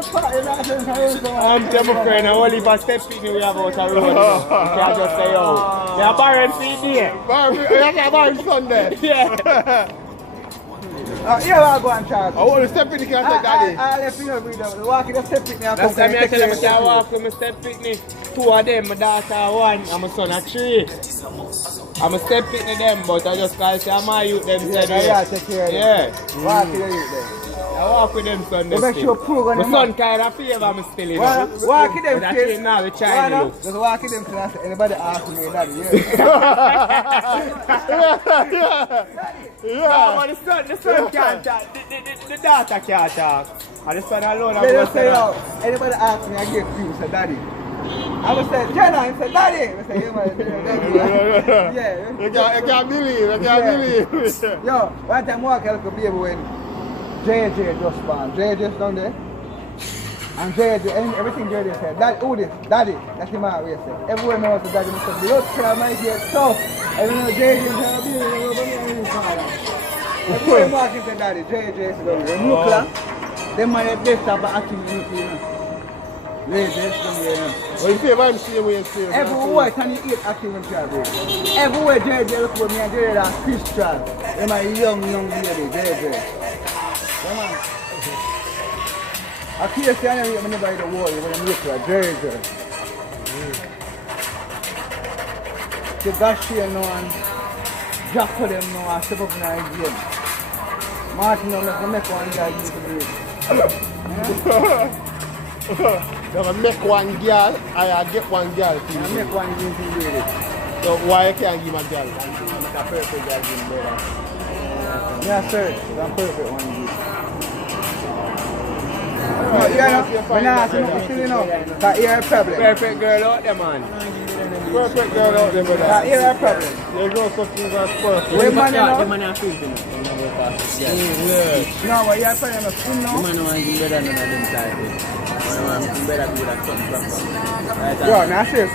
tell my friend, I only for step feet we have out the road. You can't just say, oh, you're barren feet there. You're barren Sunday. Yeah. Yeah, I'll go and charge. I want to step in the car and daddy. I'll let you know, the walking the step picnic. Last time I tell them I can walk with my step picnic. 2 of them, my daughter 1 and my son 3. I'm a step picnic them, but I just call say my youth them said yeah, take care of them. Yeah. Walk with the youth them. I walk with them Sunday make sure poor my son kind of favor I'm still in. Walk with them kids. Now we try to look. Just walk with them till I say anybody ask me daddy, No, but the son can't talk. The daughter can't talk. And the son alone I'm going going to say, anybody ask me I give you, say daddy. I would say, Jenna, I said, daddy. I say, yeah. I can't believe. Yo, one time walk a little baby when JJ just born. JJ's down there. And JJ, everything JJ said, Daddy, who this? Daddy. That's him out here said. Everyone knows the daddy must have been out my here tough. Everyone knows JJ is everyone walking to daddy, JJ is down there. Nuclear, them man have best of acting nuclear. Well, you see if I'm seeing where you see. Everywhere can you eat active and travel. Everywhere JJ look for me and JJ that fish travel. Them are young lady, JJ. Come on. I can't say anything when anybody the world when I'm looking at JJ. The Gashi and no one, Jack for them no one, step up in our game. Martin no make one guy use the You make one girl, I get one girl. I make one use the So why you can't give a girl? I'm a perfect girl in there. Yeah, sir. I'm perfect one. When I ask you, you know, that you're a problem. Perfect girl out there, man. Perfect girl out there, brother. That you're a problem. You go something that's perfect. Wait, man, The man are free to me. Yeah. No, but you're a problem. No, The man want to be better than them type. The man better do that something proper. yo, now I say so.